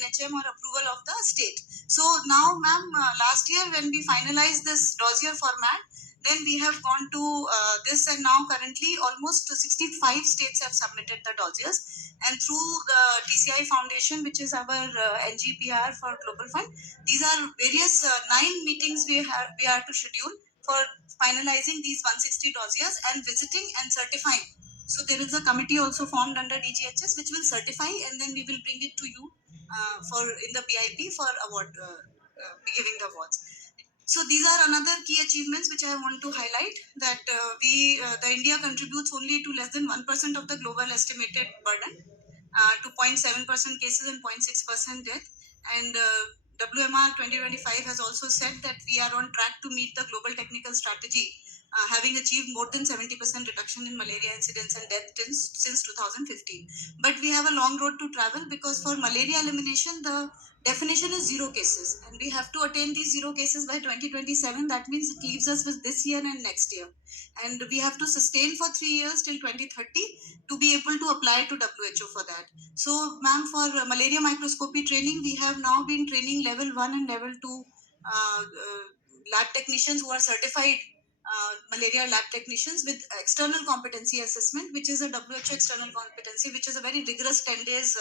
NHM or approval of the state. So now, ma'am, last year when we finalized this dossier format, then we have gone to this, and now currently almost 65 states have submitted the dossiers. And through the TCI Foundation, which is our NGPR for Global Fund, these are various 9 meetings we are to schedule for finalizing these 160 dossiers and visiting and certifying. So there is a committee also formed under DGHS which will certify, and then we will bring it to you for in the PIP for award giving the awards. So these are another key achievements which I want to highlight, that the India contributes only to less than 1% of the global estimated burden, to 0.7% cases and 0.6% death. And WMR 2025 has also said that we are on track to meet the global technical strategy, having achieved more than 70% reduction in malaria incidence and death since 2015. But we have a long road to travel, because for malaria elimination, the definition is zero cases, and we have to attain these zero cases by 2027. That means it leaves us with this year and next year, and we have to sustain for 3 years till 2030 to be able to apply to WHO for that. So, ma'am, for malaria microscopy training, we have now been training level 1 and level 2 lab technicians who are certified malaria lab technicians with external competency assessment, which is a WHO external competency, which is a very rigorous 10 days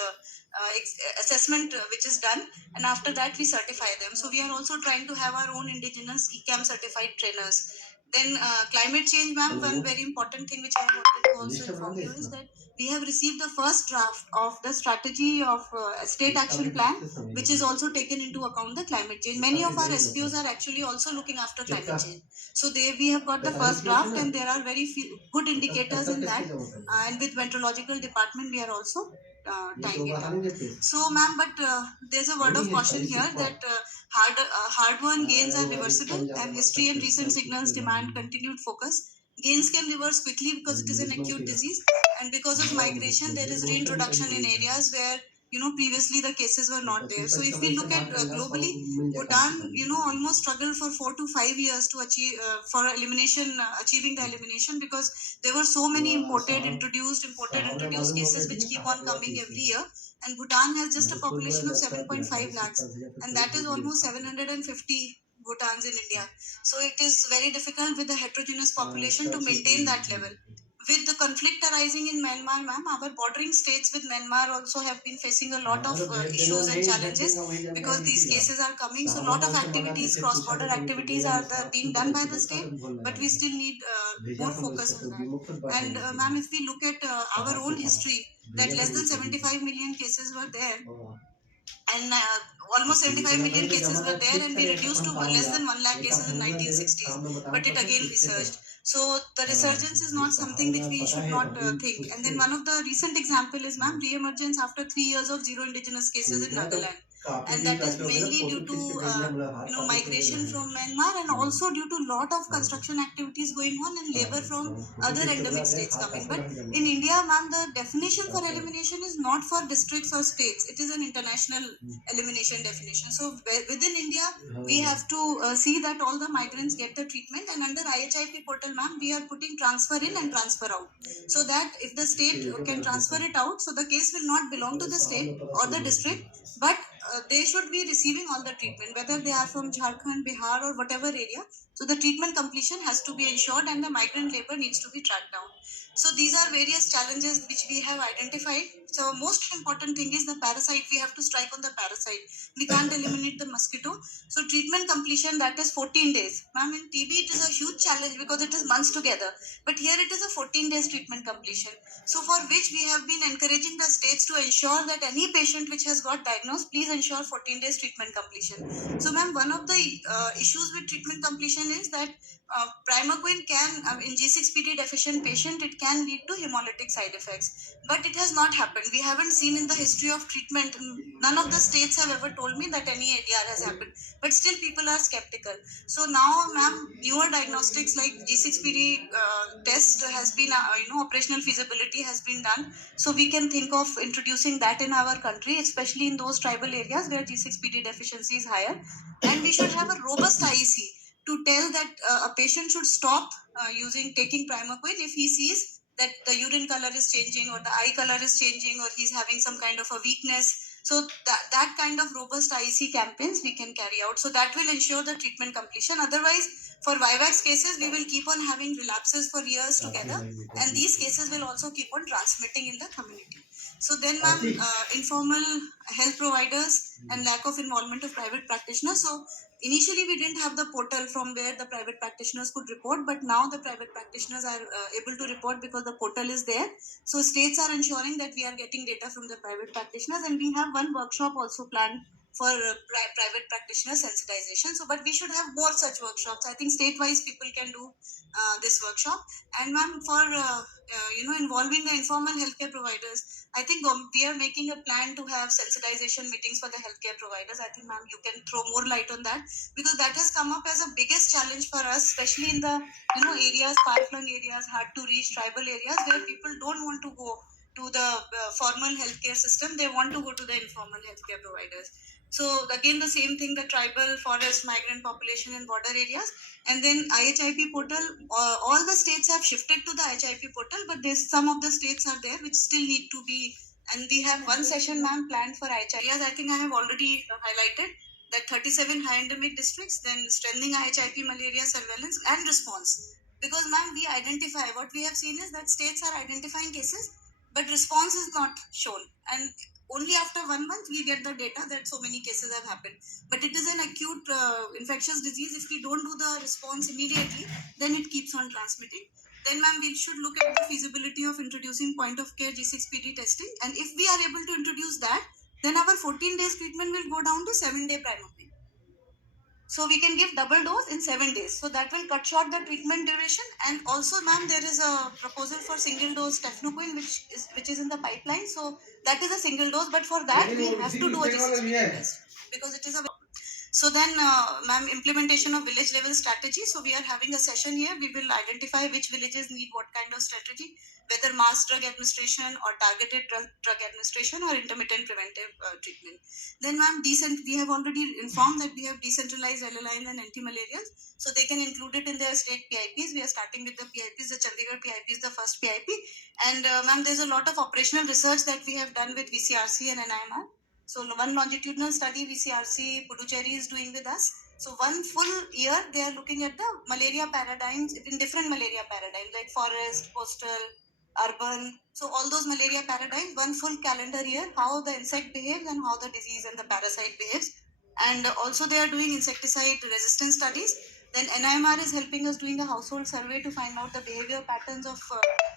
assessment which is done, and after that we certify them. So we are also trying to have our own indigenous ECAM certified trainers. Then climate change, ma'am, one very important thing which I wanted to also inform you is that we have received the first draft of the strategy of state action plan, which is also taken into account the climate change. Many of our SPOs are actually also looking after climate change. So we have got the first draft, and there are very few good indicators in that. And with meteorological department, we are also tying it up. So, ma'am, but there's a word of caution here that hard-won gains are reversible, and history and recent signals demand continued focus. Gains can reverse quickly because it is an acute disease, and because of migration, there is reintroduction in areas where previously the cases were not there. So if we look at globally, Bhutan almost struggled for 4 to 5 years to achieve for elimination, achieving the elimination, because there were so many imported introduced cases which keep on coming every year. And Bhutan has just a population of 7.5 lakhs, and that is almost 750 Bhutans in India. So it is very difficult with the heterogeneous population to maintain that level. With the conflict arising in Myanmar, ma'am, our bordering states with Myanmar also have been facing a lot of issues and challenges, because these cases are coming. So a lot of activities, cross-border activities are being done by the state, but we still need more focus on that. And ma'am, if we look at our own history, that less than 75 million cases were there, and almost 75 million cases were there, and we reduced to less than 1 lakh cases in 1960s, but it again resurged. So the resurgence is not something which we should not think. And then one of the recent example is, ma'am, re-emergence after 3 years of zero indigenous cases in Nagaland, and that is mainly due to migration from Myanmar, and also due to lot of construction activities going on and labor from other endemic states coming. But in India, ma'am, the definition for elimination is not for districts or states. It is an international elimination definition. So within India, we have to see that all the migrants get the treatment, and under IHIP portal, ma'am, we are putting transfer in and transfer out, so that if the state can transfer it out, so the case will not belong to the state or the district, but they should be receiving all the treatment, whether they are from Jharkhand, Bihar, or whatever area. So the treatment completion has to be ensured, and the migrant labor needs to be tracked down. So these are various challenges which we have identified. So most important thing is the parasite. We have to strike on the parasite. We can't eliminate the mosquito. So treatment completion, that is 14 days. Ma'am, in TB it is a huge challenge because it is months together. But here it is a 14 days treatment completion. So for which we have been encouraging the states to ensure that any patient which has got diagnosed, please ensure 14 days treatment completion. So ma'am, one of the issues with treatment completion is that primaquine can, in G6PD deficient patient, it can lead to hemolytic side effects. But it has not happened. We haven't seen in the history of treatment, none of the states have ever told me that any ADR has happened. But still people are skeptical. So now, ma'am, newer diagnostics like G6PD test has been, operational feasibility has been done. So we can think of introducing that in our country, especially in those tribal areas where G6PD deficiency is higher. And we should have a robust IEC to tell that a patient should stop taking primaquine if he sees that the urine color is changing, or the eye color is changing, or he's having some kind of a weakness. So that kind of robust IEC campaigns we can carry out. So that will ensure the treatment completion. Otherwise, for Vivax cases, we will keep on having relapses for years together, and these cases will also keep on transmitting in the community. So then, ma'am, informal health providers and lack of involvement of private practitioners. So initially, we didn't have the portal from where the private practitioners could report, but now the private practitioners are able to report because the portal is there. So states are ensuring that we are getting data from the private practitioners, and we have one workshop also planned for private practitioner sensitization. So, but we should have more such workshops. I think state-wise people can do this workshop. And ma'am, for involving the informal healthcare providers, I think we are making a plan to have sensitization meetings for the healthcare providers. I think, ma'am, you can throw more light on that, because that has come up as a biggest challenge for us, especially in the areas, far-flung areas, hard to reach tribal areas, where people don't want to go to the formal healthcare system. They want to go to the informal healthcare providers. So again, the same thing, the tribal, forest, migrant population in border areas. And then IHIP portal, all the states have shifted to the IHIP portal, but there's some of the states are there which still need to be. And we have one session, ma'am, planned for IHIP. I think I have already highlighted that 37 high endemic districts, then strengthening IHIP malaria surveillance and response. Because, ma'am, we identify, what we have seen is that states are identifying cases, but response is not shown. And only after 1 month we get the data that so many cases have happened. But it is an acute infectious disease. If we don't do the response immediately, then it keeps on transmitting. Then, ma'am, we should look at the feasibility of introducing point of care G6PD testing. And if we are able to introduce that, then our 14 days treatment will go down to 7-day primary. So we can give double dose in 7 days. So that will cut short the treatment duration. And also, ma'am, there is a proposal for single dose tefnoquine, which is in the pipeline. So that is a single dose, but for that we have to do a G6PD test, because it is a. So then, ma'am, implementation of village level strategy. So we are having a session here. We will identify which villages need what kind of strategy, whether mass drug administration or targeted drug administration or intermittent preventive treatment. Then, ma'am, we have already informed that we have decentralized LLIs and anti-malarials, so they can include it in their state PIPs. We are starting with the PIPs. The Chandigarh PIP is the first PIP. And, ma'am, there's a lot of operational research that we have done with VCRC and NIMR. So one longitudinal study VCRC Puducherry is doing with us. So one full year they are looking at the malaria paradigms in different malaria paradigms like forest, coastal, urban. So all those malaria paradigms, one full calendar year, how the insect behaves and how the disease and the parasite behaves. And also they are doing insecticide resistance studies. Then NIMR is helping us doing a household survey to find out the behavior patterns of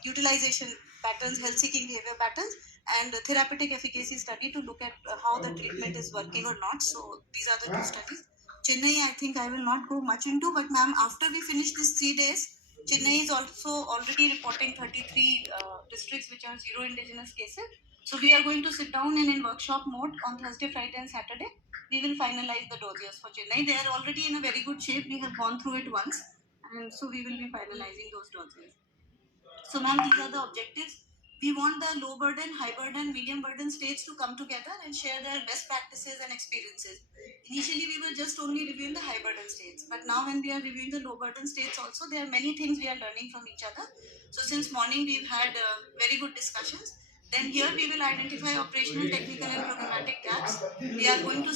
utilization patterns, health seeking behavior patterns, and therapeutic efficacy study to look at how the treatment is working or not. So these are the two studies. Chennai, I think I will not go much into, but ma'am, after we finish these 3 days, Chennai is also already reporting 33 districts which are zero indigenous cases. So we are going to sit down and in workshop mode on Thursday, Friday, and Saturday. We will finalize the dossiers for Chennai. They are already in a very good shape. We have gone through it once, and so we will be finalizing those dossiers. So, ma'am, these are the objectives. We want the low burden, high burden, medium burden states to come together and share their best practices and experiences. Initially, we were just only reviewing the high burden states, but now when we are reviewing the low burden states also, there are many things we are learning from each other. So, since morning we've had very good discussions. Then here we will identify operational, technical, and programmatic gaps. We are going to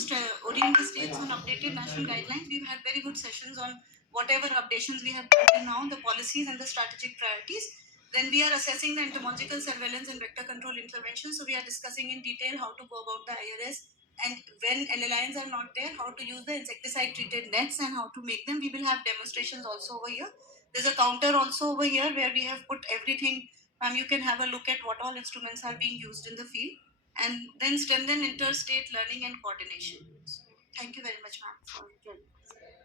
orient the states on updated national guidelines. We've had very good sessions on whatever updations we have done till now, the policies and the strategic priorities. Then we are assessing the entomological surveillance and vector control intervention. So we are discussing in detail how to go about the IRS, and when LLIs are not there, how to use the insecticide treated nets and how to make them. We will have demonstrations also over here. There's a counter also over here where we have put everything. You can have a look at what all instruments are being used in the field, and then strengthen interstate learning and coordination. So, thank you very much, ma'am, for joining.